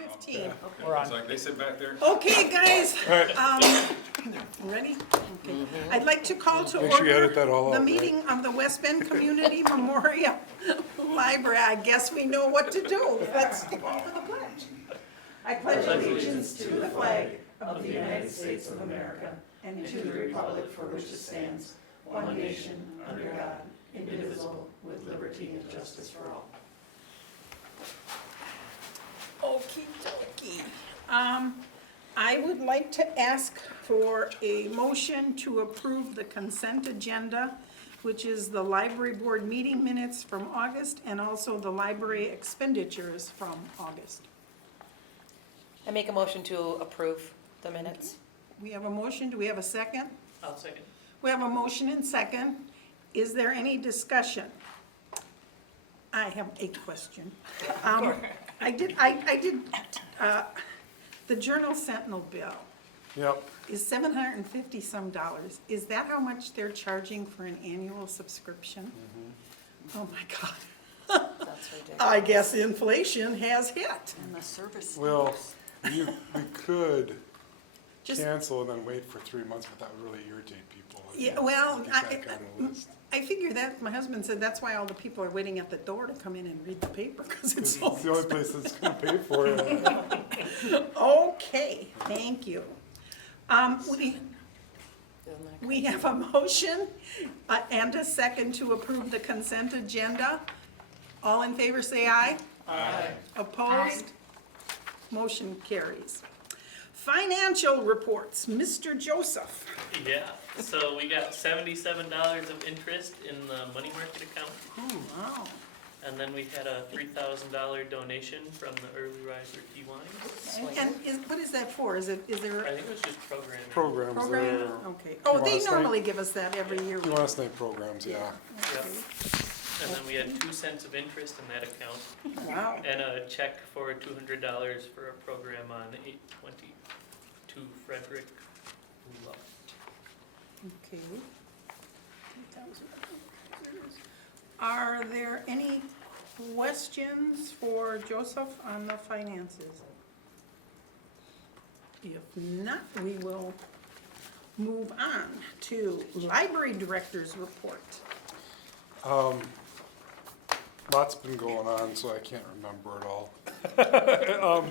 it's 15. We're on. It's like they sit back there. Okay, guys, Alright, ready? Okay. I'd like to call to Make sure you edit order that all the out, right? meeting of the West Bend Community Memorial Library. I guess we know what to do. Let's go for the pledge. I pledge allegiance to the flag of the United States of America and to the republic for which it stands, one nation, under God, indivisible, with liberty and justice for all. Okey dokey. I would like to ask for a motion to approve the consent agenda, which is the library board meeting minutes from August and also the library expenditures from August. I make a motion to approve the minutes. We have a motion. Do we have a second? I'll second. We have a motion and second. Is there any discussion? I have a question. I did, the Journal Sentinel bill Yep, is $750 some. Is that how much they're charging for an annual subscription? Oh my God. That's ridiculous. I guess inflation has hit. And the service. well, we could Just, cancel and then wait for 3 months, but that would really irritate people. yeah, well, Get back on the list. I figure that, my husband said that's why all the people are waiting at the door to come in and read the paper, because it's It's so the only place that's gonna pay for it. Okay, thank you. We have a motion and a second to approve the consent agenda. All in favor, say aye. Aye. Opposed? Motion carries. Financial reports, Mr. Joseph. Yeah, so we got $77 of interest in the money market account, Oh, wow. and then we had a $3,000 donation from the Early Riser Kiwanis. And what is that for? Is there I a think it was just programming. Programs program? there. Okay. Oh, want they us to- normally give us that every year. You want us to name programs, yeah. Yep. And then we had 2 cents of interest in that account, Wow. and a check for $200 for a program on 820 to Frederick Love. Okay. Are there any questions for Joseph on the finances? If not, we will move on to library director's report. Lots been going on, so I can't remember it all.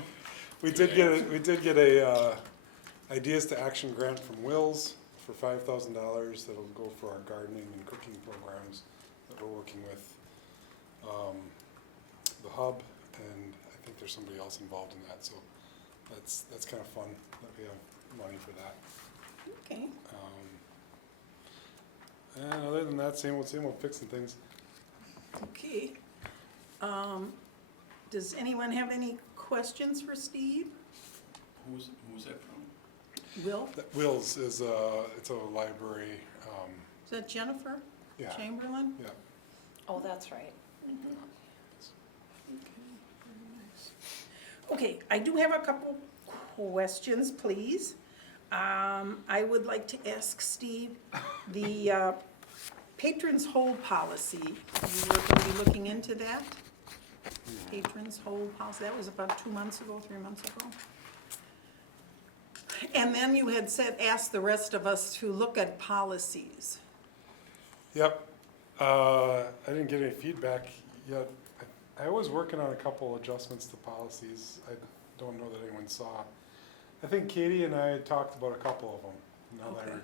We did get a Ideas to Action grant from Wills for $5,000 that'll go for our gardening and cooking programs that we're working with the hub, and I think there's somebody else involved in that, so that's kind of fun that we have money for that. Okay. And other than that, same old fixing things. Okay. Does anyone have any questions for Steve? Who's that from? Will? Wills is it's a library, Is that Jennifer yeah, Chamberlain? yeah. Oh, that's right. Okay, I do have a couple questions, please. I would like to ask Steve, the patrons hold policy, you were going to be looking into that? Patrons hold policy, that was about 2 months ago, 3 months ago. And then you had said, ask the rest of us to look at policies. Yep. I didn't get any feedback yet. I was working on a couple adjustments to policies. I don't know that anyone saw. I think Katie and I had talked about a couple of them. Now that Okay. I'm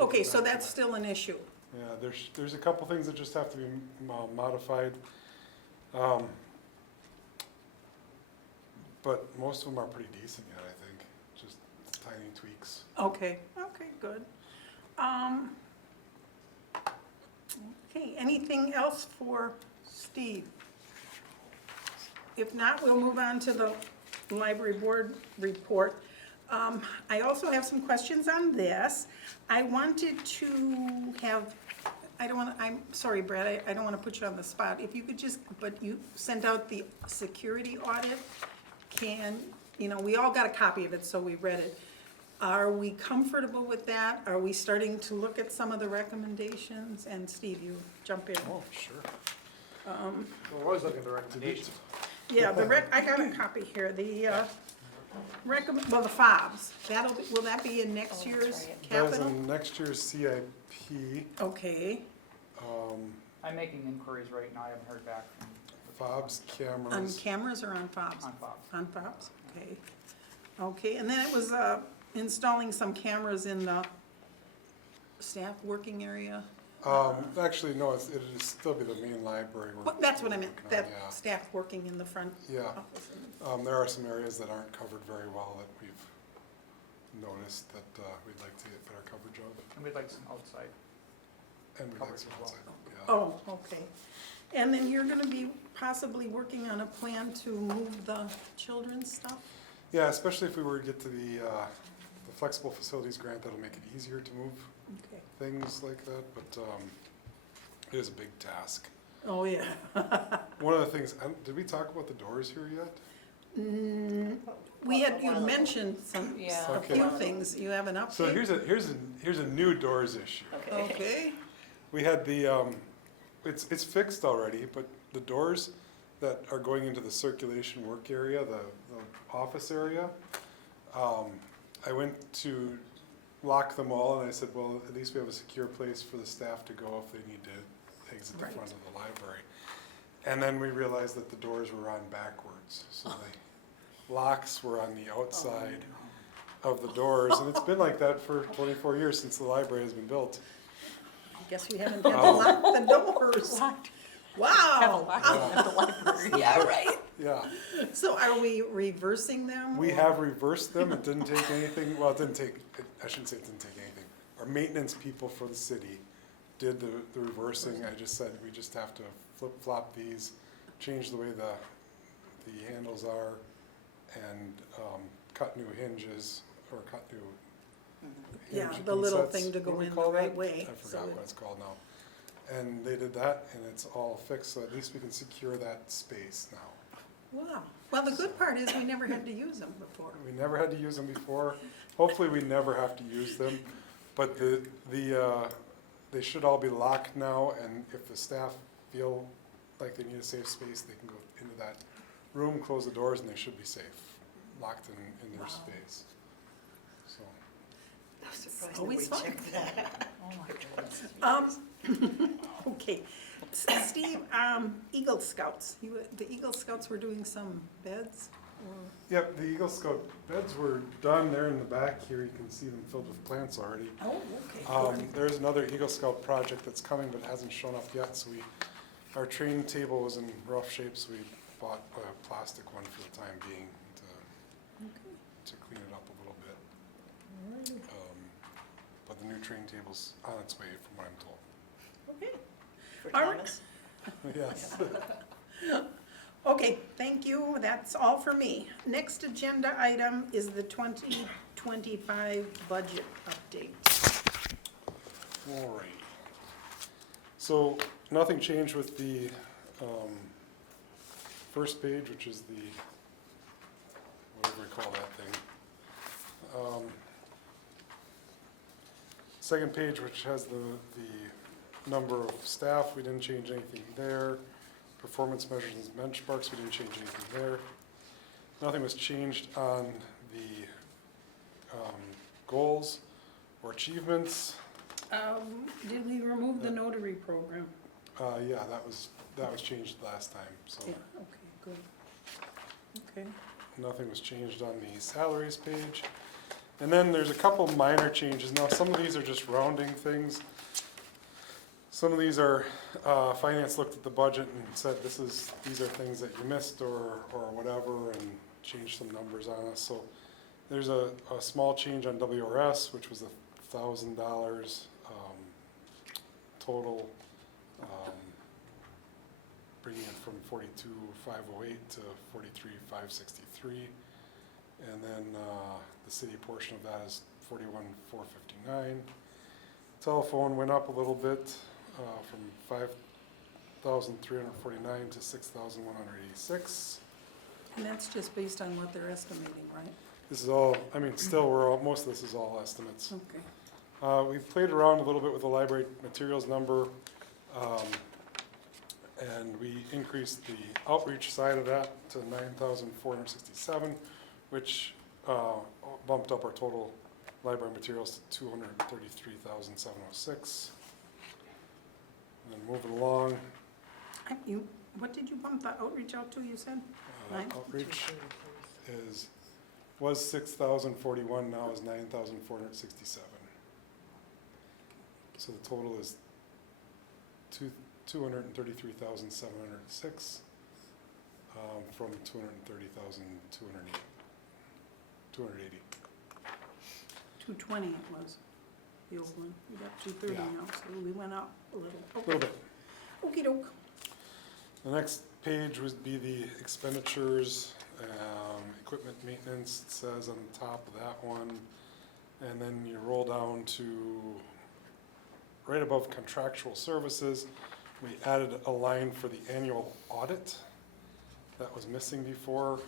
Okay, so thinking back that's to it. still an issue. Yeah, there's a couple things that just have to be modified. But most of them are pretty decent yet, I think. Just tiny tweaks. Okay, okay, good. Okay, anything else for Steve? If not, we'll move on to the library board report. I also have some questions on this. I wanted to have, I'm sorry, Brad, I don't want to put you on the spot. If you could just, but you sent out the security audit. We all got a copy of it, so we read it. Are we comfortable with that? Are we starting to look at some of the recommendations? And Steve, you jump in. Oh, sure. We're always looking at the recommendations. Yeah, I got a copy here, the the fobs, will that be in next Oh, year's that's right. That is capital? in next year's CIP. Okay, I'm making inquiries right now, I haven't heard back from Fobs, on cameras. cameras or on fobs? on Fox. On fobs, okay. Okay, and then it was installing some cameras in the staff working area? Actually, no, it'd still be the main library. we're Well, that's what I meant, working on, that yeah. staff working in the front Yeah. office. There are some areas that aren't covered very well that we've noticed that we'd like to get better coverage of, And we'd like some outside. and we'd like Coverage some as well. outside, yeah. Oh, okay. And then you're gonna be possibly working on a plan to move the children's stuff? Yeah, especially if we were to get to the flexible facilities grant, that'll make it easier to move Okay. things like that, but it is a big task. Oh, yeah. One of the things, did we talk about the doors here yet? You mentioned some, Yeah. a Okay. few things, you have an update? So here's a new doors issue. Okay. Okay, We had it's fixed already, but the doors that are going into the circulation work area, the office area, I went to lock them all and I said, well, at least we have a secure place for the staff to go if they need to exit the Right. front of the library. And then we realized that the doors were on backwards, so the locks were on the outside of the doors, and it's been like that for 24 years since the library has been built. I guess we haven't had to lock the doors. Wow, At the library. Yeah, right. Yeah. so are we reversing them? We or- have reversed them, it didn't take anything, well, I shouldn't say it didn't take anything. Our maintenance people for the city did the reversing, I just said we just have to flip-flop these, change the way the handles are, and cut new hinges, or cut new Yeah, hinge the little insets. thing to What go do we in the call right that? way, I so forgot it- what it's called now. And they did that, and it's all fixed, so at least we can secure that space now. Wow, well, the good part is we never had to use them before. We never had to use them before. Hopefully, we never have to use them. But they should all be locked now, and if the staff feel like they need a safe space, they can go into that room, close the doors, and they should be safe, locked in their Wow. space. So, Always fun. Oh my goodness. Okay, Steve, Eagle Scouts, the Eagle Scouts were doing some beds, or, yep, the Eagle Scout beds were done. They're in the back here. You can see them filled with plants already. oh, okay, good. There's another Eagle Scout project that's coming, but hasn't shown up yet, so our train table was in rough shape, so we bought a plastic one for the time being to clean it up a little bit. Alrighty. But the new train table's on its way, from what I'm told. Okay, For All right. Thomas. Yes. okay, thank you, that's all for me. Next agenda item is the 2025 budget update. All right. So, nothing changed with the first page, which is the, whatever we call that thing. Second page, which has the number of staff, we didn't change anything there. Performance measures and benchmarks, we didn't change anything there. Nothing was changed on the goals or achievements. Did we remove the notary program? Yeah, that was changed last time, so Yeah, okay, good. Okay, nothing was changed on the salaries page. And then there's a couple minor changes. Now, some of these are just rounding things. Some of these are, finance looked at the budget and said, these are things that you missed or whatever, and changed some numbers on us. So there's a small change on WRS, which was $1,000 total, bringing it from 42,508 to 43,563. And then the city portion of that is 41,459. Telephone went up a little bit from 5,349 to 6,186. and that's just based on what they're estimating, right? This is all, I mean, still, most of this is all estimates. Okay, We've played around a little bit with the library materials number. And we increased the outreach side of that to 9,467, which bumped up our total library materials to 233,706. And then moving along, What did you bump the outreach out to, you said? Nine? outreach was 6,041, now is 9,467. So the total is 233,706 from 230,280. 220 it was, the old one. We got 230 Yeah. now, so we went up a little. A little bit. Okey doke. The next page would be the expenditures, equipment maintenance, it says on the top of that one. And then you roll down to right above contractual services, we added a line for the annual audit. That was missing before,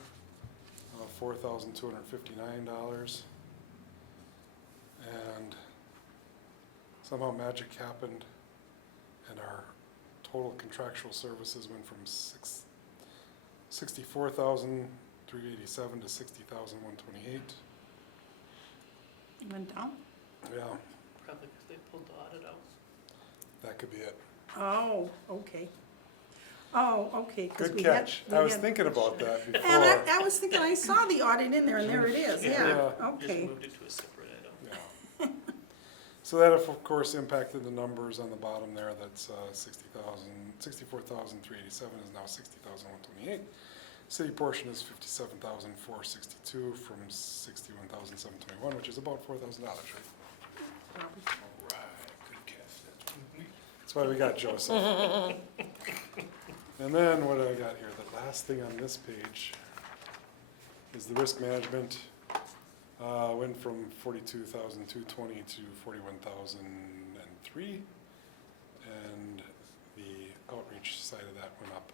$4,259. And somehow magic happened and our total contractual services went from 64,387 to 60,128. Went down? Yeah, Probably because they pulled the audit out. that could be it. Oh, okay. Oh, okay, because Good we had. catch. we I was had- thinking about that And before. I was thinking, I saw the audit in there, and there it is, yeah, Yeah. Just okay. moved it to a separate item. Yeah. So that of course impacted the numbers on the bottom there, that's 64,387 is now 60,128. City portion is 57,462 from 61,721, which is about $4,000, right? Probably. Right, good guess. That's why we got Joseph. And then what do I got here? The last thing on this page is the risk management. Went from 42,220 to 41,003. And the outreach side of that went up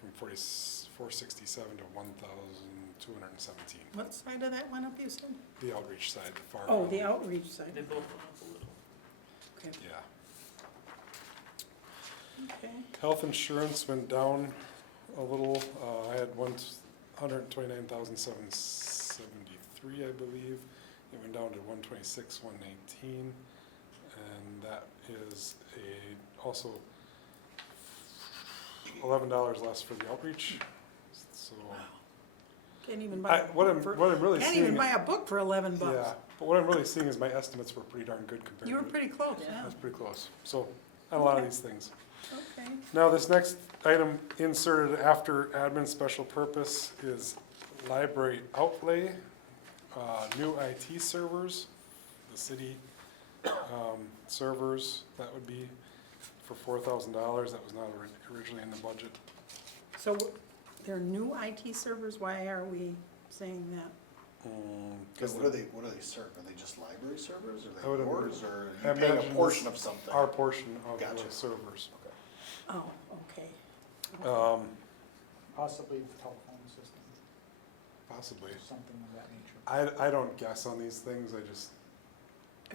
from 467 to 1,217. What side of that went up, you said? The outreach side, the far. Oh, the outreach side, They both went up a little. okay, Yeah. okay. Health insurance went down a little. I had 129,773, I believe. It went down to 126,119, and that is also $11 less for the outreach. So Can't even buy a what I'm book for, really can't seeing. even buy a book for 11 bucks. Yeah, but what I'm really seeing is my estimates were pretty darn good compared You were to. pretty close, yeah, That's pretty close. So on a lot of these things. okay. Now, this next item inserted after admin special purpose is library outlay, new IT servers, the city servers, that would be for $4,000. That was not originally in the budget. So there are new IT servers, why are we saying that? Because What do they serve? Are they just library servers, I or would they have- boards, or I are you paying a imagine portion this- of something? our portion of the Gotcha. servers. Oh, okay. Possibly the telephone system, Possibly. or something of that nature. I don't guess on these things. I just,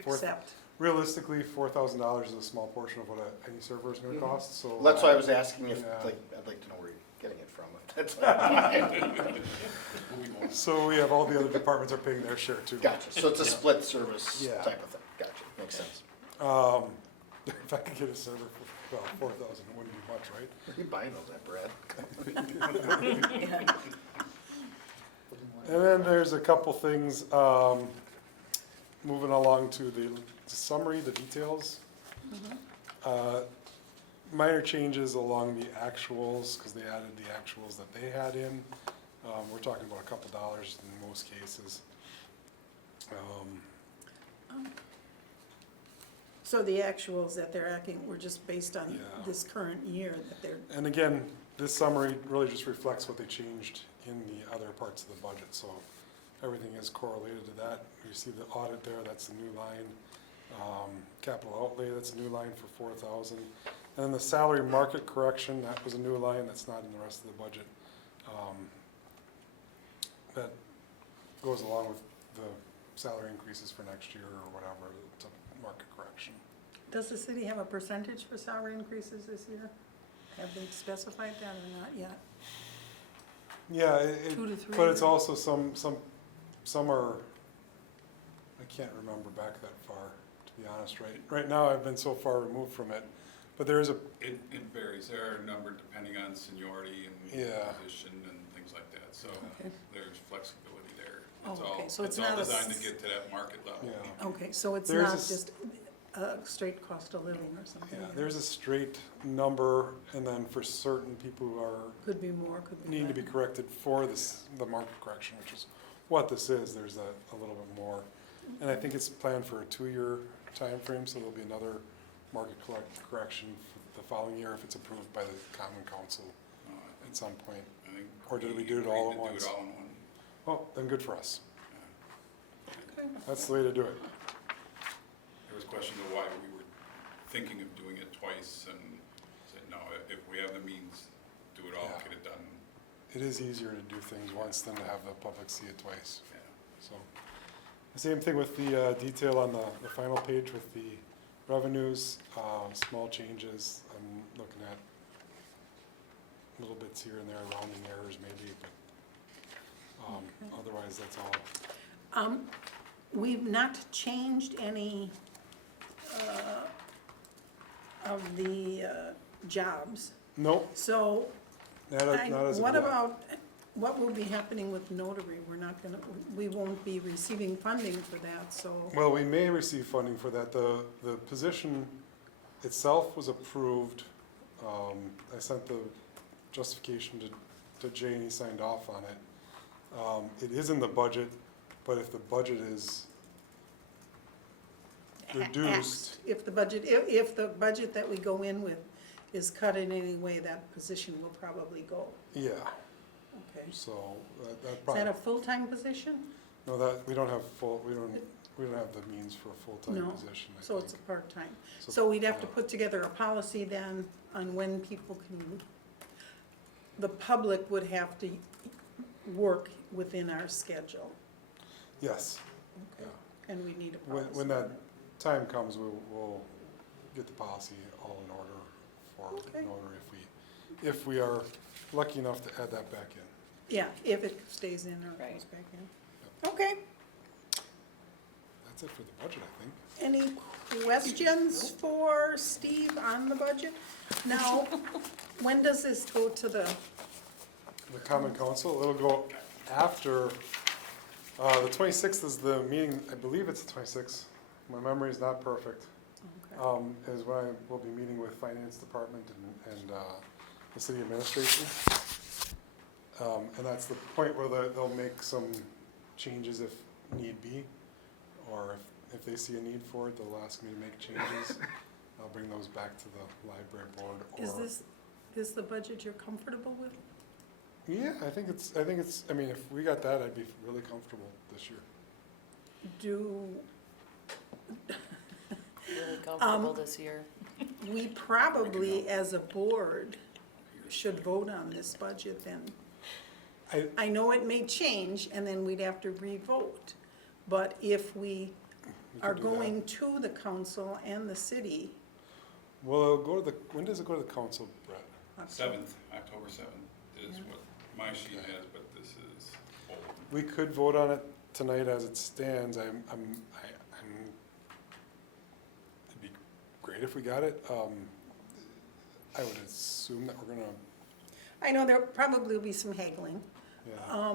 Fourth- Except, realistically, $4,000 is a small portion of what any server is gonna Mhm. cost, so. Well, that's why I was asking if, Yeah. like, I'd like to know where you're getting it from. If that's Moving on. So we have all the other departments are paying their share too. Gotcha, so it's a split service Yeah. type of thing, gotcha, makes sense. If I could get a server for, well, 4,000, it wouldn't be much, right? You buying those at Brad? And then there's a couple things, moving along to the summary, the details. Minor changes along the actuals, because they added the actuals that they had in. We're talking about a couple dollars in most cases. so the actuals that they're acting were just based on Yeah. this current year that they're, And again, this summary really just reflects what they changed in the other parts of the budget, so everything is correlated to that. You see the audit there, that's the new line. Capital outlay, that's a new line for 4,000. And then the salary market correction, that was a new line, that's not in the rest of the budget. That goes along with the salary increases for next year or whatever, it's a market correction. does the city have a percentage for salary increases this year? Have they specified that or not yet? Yeah, 2 to 3 but it's or- also some are, I can't remember back that far, to be honest, right now I've been so far removed from it, but there is a, It varies. There are a number depending on seniority and Yeah. position and things like that, so Okay. there's flexibility there. Oh, It's okay, all, so it's it's all not a designed to s- get to that market level. yeah. Okay, so it's There's not a s- just a straight cost of living or something? Yeah, there's a straight number, and then for certain people who are, Could be more, could be need to be less. corrected for this, the market correction, which is what this is, there's a little bit more. And I think it's planned for a 2-year time frame, so there'll be another market correction for the following year if it's approved by the common council at some point. I think Or did we do it all at agreed to once? Do it all in one. Well, then good for us. Okay. That's the way to do it. There was questions of why we were thinking of doing it twice and said, no, if we have the means, do it all, Yeah. get it done. It is easier to do things once than to have the public see it twice. Yeah. So, the same thing with the detail on the final page with the revenues, small changes. I'm looking at little bits here and there, rounding errors maybe, but otherwise that's all. We've not changed any of the jobs, Nope, so not as of what yet. about, what will be happening with notary? We're not gonna, we won't be receiving funding for that, so, Well, we may receive funding for that. The position itself was approved. I sent the justification to Jay and he signed off on it. It is in the budget, but if the budget is reduced, if the budget, if the budget that we go in with is cut in any way, that position will probably go. yeah, Okay. so that Is that probably, a full-time position? no, that, we don't have the means for a full-time No, position, I so it's a think. part-time. So we'd have to put together a policy then on when people can, the public would have to work within our schedule. Yes, Okay. yeah. And we need a When, policy. when that time comes, we'll get the policy all in order for Okay. notary if we are lucky enough to add that back in. Yeah, if it stays in or Right. goes back in. Okay. That's it for the budget, I think. Any questions for Steve on the budget? Now, when does this go to the, The common council, it'll go after, the 26th is the meeting, I believe it's the 26th. My memory is not perfect. okay. Is when I will be meeting with finance department and the city administration. And that's the point where they'll make some changes if need be, or if they see a need for it, they'll ask me to make changes. I'll bring those back to the library board or. Is this the budget you're comfortable with? Yeah, I think it's, I mean, if we got that, I'd be really comfortable this year. Do Really comfortable this year. we probably, as a board, should vote on this budget then? I know it may change and then we'd have to re-vote, but if we We are could do that. going to the council and the city. Well, it'll go to the, when does it go to the council, Brett? October 7th is what my sheet has, but this is old. We could vote on it tonight as it stands. It'd be great if we got it. I would assume that we're gonna, I know there probably will be some haggling, yeah,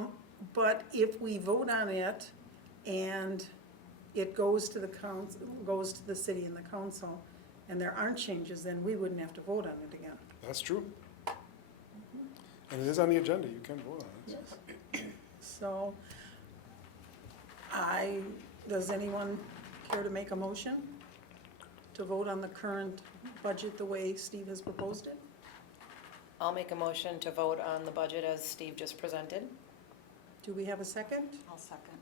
but if we vote on it and it goes to the council, goes to the city and the council, and there aren't changes, then we wouldn't have to vote on it again. that's true. And it is on the agenda, you can vote on it. Yes. So, does anyone care to make a motion to vote on the current budget the way Steve has proposed it? I'll make a motion to vote on the budget as Steve just presented. Do we have a second? I'll second.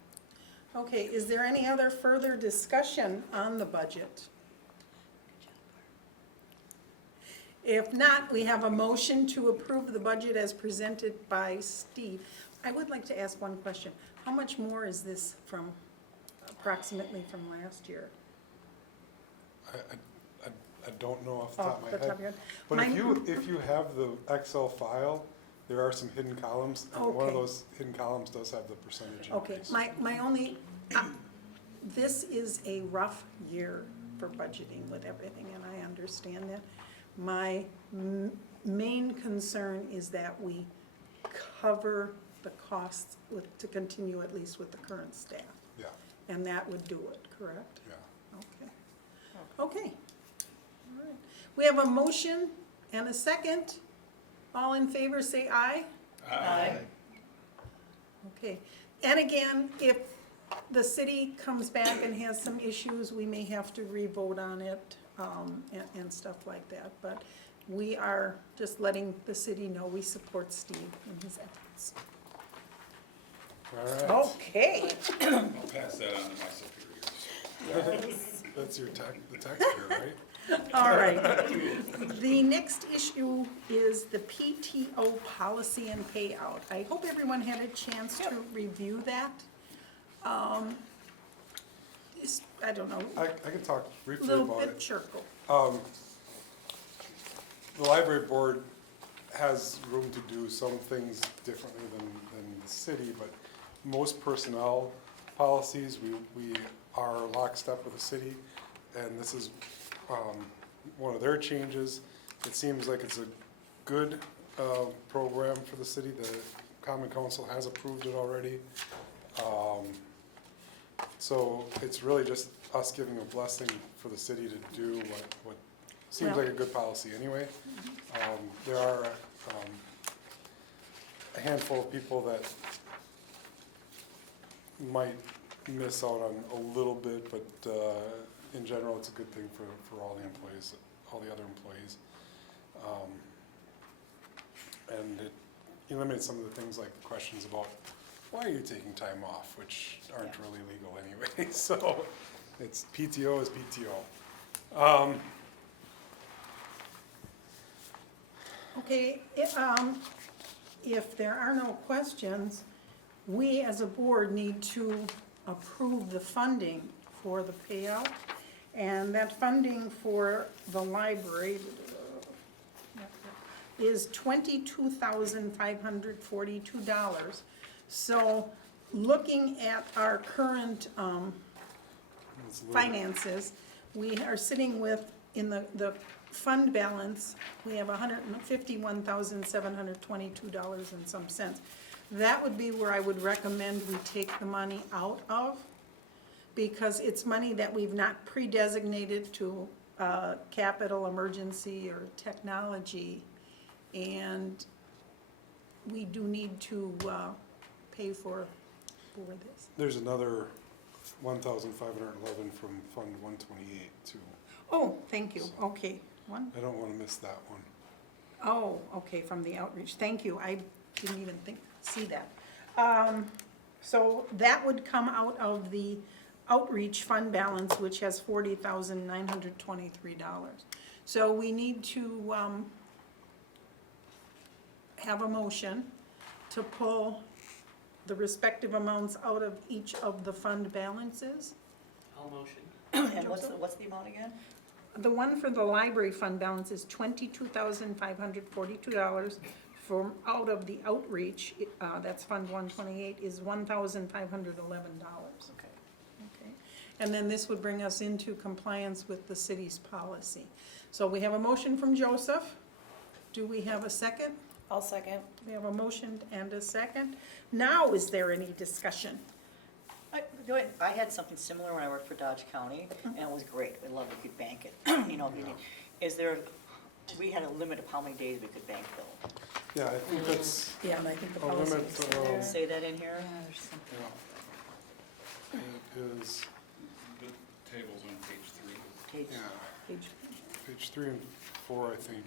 Okay, is there any other further discussion on the budget? If not, we have a motion to approve the budget as presented by Steve. I would like to ask one question. How much more is this from, approximately from last year? I don't know off the top Oh, of the my top of head. your head. But Mine- if you have the Excel file, there are some hidden columns, and one of Okay. those hidden columns does have the percentage Okay, increase. my only, this is a rough year for budgeting with everything, and I understand that. My main concern is that we cover the costs with, to continue at least with the current staff. Yeah, And that would do it, correct? yeah. Okay. Okay. All right. We have a motion and a second. All in favor, say aye. Aye. Okay. And again, if the city comes back and has some issues, we may have to re-vote on it, and stuff like that. But we are just letting the city know we support Steve in his efforts. All right, Okay. I'll pass that on to my superiors. that's your the taxpayer, right? All right. The next issue is the PTO Policy and Payout. I hope everyone had a chance to review that. I don't know, I can talk a briefly little about bit, it. sure, go. The library board has room to do some things differently than the city, but most personnel policies, we are lockstep with the city, and this is one of their changes. It seems like it's a good program for the city. The Common Council has approved it already. So it's really just us giving a blessing for the city to do what seems like a good policy anyway. There are a handful of people that might miss out on a little bit, but in general, it's a good thing for all the employees, all the other employees. And it eliminates some of the things like the questions about, why are you taking time off, which aren't really legal anyway. So it's PTO is PTO. Okay, if there are no questions, we as a board need to approve the funding for the payout. And that funding for the library is $22,542. So looking at our current It's a little- finances, we are sitting with, in the fund balance, we have $151,722 and some cents. That would be where I would recommend we take the money out of, because it's money that we've not pre-designated to capital, emergency, or technology, and we do need to pay for this. There's another 1,511 from Fund 128 too. Oh, thank you, okay, one. I don't wanna miss that one. Oh, okay, from the outreach, thank you, I didn't even see that. So that would come out of the outreach fund balance, which has $40,923. So we need to, have a motion to pull the respective amounts out of each of the fund balances. I'll motion. And what's the amount again? The one for the library fund balance is $22,542. From out of the outreach, that's Fund 128, is $1,511. Okay. Okay. And then this would bring us into compliance with the city's policy. So we have a motion from Joseph. Do we have a second? I'll second. We have a motion and a second. Now, is there any discussion? I had something similar when I worked for Dodge County, and it was great. I loved it, you could bank it, you know, is there, we had a limit of how many days we could bank bill. Yeah, I think that's Yeah, and I think the a policy limit, is Say that in here? yeah. It is, The table's on page 3. Page- yeah, page. page 3 and 4, I think.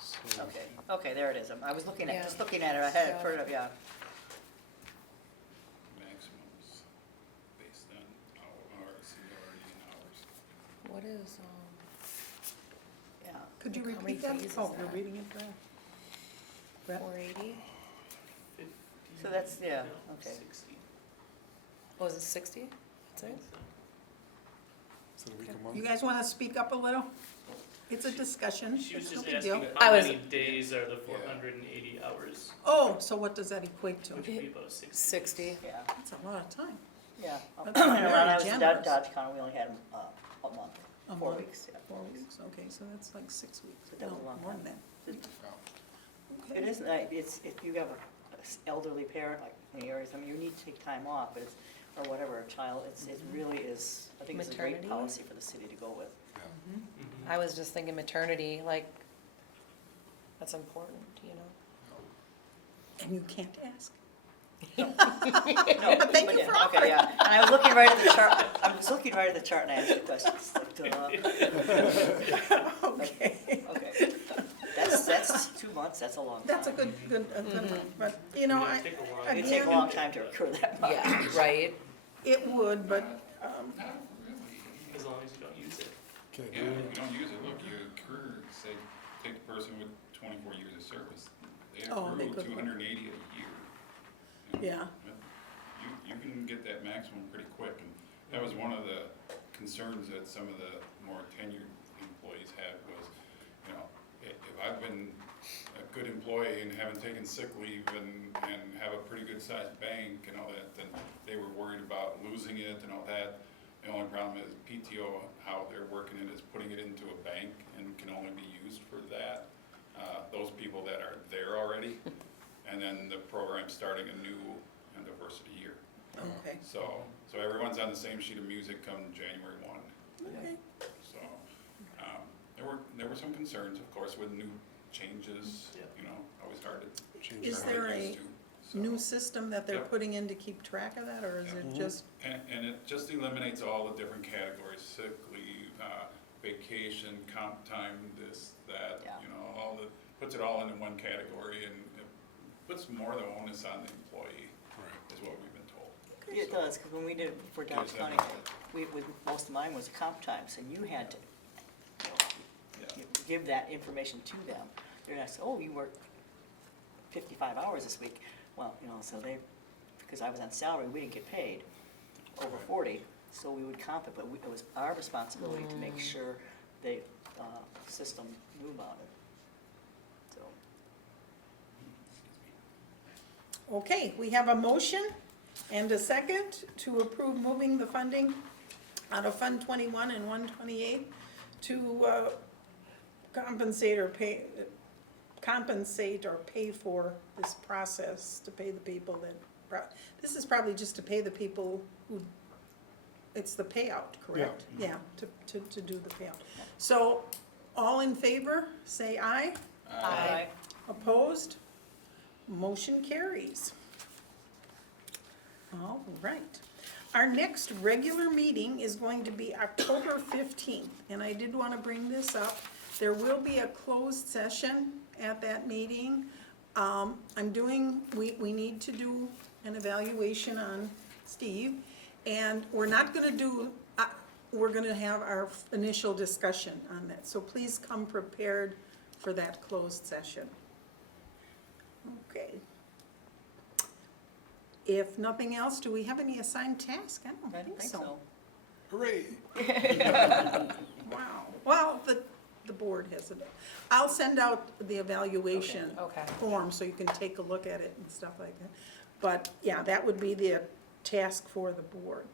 So, Okay, there it is. I was looking Yeah. just looking at it, I had it heard of, yeah. Maximums based on our seniority and hours. What is, Yeah. Could you How many repeat that? days is Oh, you're that? reading it, Brett? 480? So that's, yeah, No, okay. 60. Was it 60? That's it? is instead of a week a You month. guys want to speak up a little? It's a discussion, She was it's no just big deal. asking I how was- many days are the 480 hours, Oh, so what does that equate to? which would be about 60. 60. Yeah, That's a lot of time. yeah. That's When very I was in generous. Dodge County, we only had them a month, A 4 month. weeks, yeah. 4 weeks, okay, so that's like 6 weeks. That No, was a long more time. than that. It Okay. is, it's, if you have a elderly parent, like in the areas, I mean, you need to take time off, but it's, or whatever, a child, it really is, I think it's a great Maternity? policy for the city to go with. Mhm. I was just thinking maternity, like, that's important, you know? And you can't ask. No, But thank you yeah, for okay, offering. yeah, and I was looking right at the chart, I was looking right at the chart and I asked the questions, like, Okay. okay. That's 2 months, that's a long time. That's a good one, but, you know, It'd I, take a while. It'd take a again, long time to recur that much. Yeah, right? it would, but, Not really. As long as you don't use it. Okay, Yeah, if you don't use it, look, you accrue, say, take a person with 24 years of service, they Oh, they accrue could- 280 a year. yeah, You can get that maximum pretty quick, and that was one of the concerns that some of the more tenured employees had was, you know, if I've been a good employee and haven't taken sick leave and have a pretty good sized bank and all that, then they were worried about losing it and all that. The only problem is PTO, how they're working it is putting it into a bank and can only be used for that. Those people that are there already, and then the program's starting a new anniversary year. okay, So everyone's on the same sheet of music come January 1. okay. So, there were some concerns, of course, with new changes, Yeah. you know, always hard to. change Is that. there get a used to, so. New system that they're Yep. putting in to keep track of that, or is it Mhm. just, And it just eliminates all the different categories, sick leave, vacation, comp time, this, that, Yeah. you know, puts it all into one category and it puts more of the onus on the employee, Right. is what we've been told. Yeah, it does, because when we did it for Dodge Gives County, them- most of mine was comp times, and you had to, Yeah. you give that information to them. They're not saying, oh, you worked 55 hours this week. Well, you know, so because I was on salary, we didn't get paid over 40, so we would comp it, but it was our responsibility to make sure the system knew about it. So, okay, we have a motion and a second to approve moving the funding out of Fund 21 and 128 to compensate or pay for this process, to pay the people that, this is probably just to pay the people who, it's the payout, correct? Yeah, to do the payout. So, all in favor, say aye. Aye. Opposed? Motion carries. All right. Our next regular meeting is going to be October 15th, and I did want to bring this up. There will be a closed session at that meeting. We need to do an evaluation on Steve, and we're not gonna do, we're gonna have our initial discussion on that. So please come prepared for that closed session. Okay. If nothing else, do we have any assigned tasks? I I don't think so. Hooray! Wow. Well, the board has it. I'll send out the evaluation Okay. form so you can take a look at it and stuff like that. But, yeah, that would be the task for the board.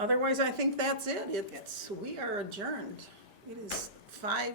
Otherwise, I think that's it. We are adjourned. It is 5:00.